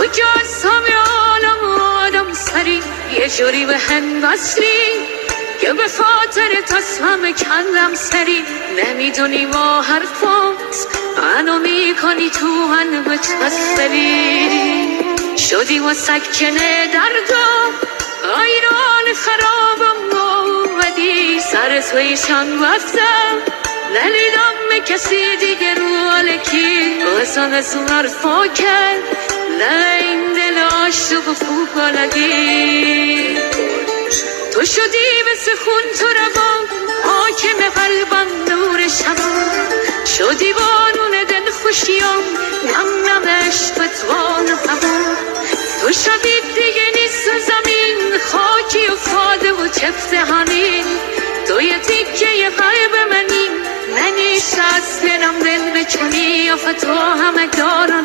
کجاست همه عالم و آدم سری یه جوری به هم وصلی که به خاطر تاس همه کندم سری نمیدونی با حرفات منو میکنی تو هنو تسلی شدی و سکنه دردم ایران خرابم اومدی سر توی شن رفتم نلیدم به کسی دیگه رو الکی بازم از اون حرفا کرد نه این دل عاشق و فوق‌العاده‌ای تو شدی مثل خون تو روان حاکم قلبم نور شبان شدی بارون دل خوشیام نم نم عشق توان هوا تو شدی دیگه نیست زمین خاکی افتاده و چفت همین تو یه تیکه قلب منی منی شست دلم دل بچونی آخه تو همه دارم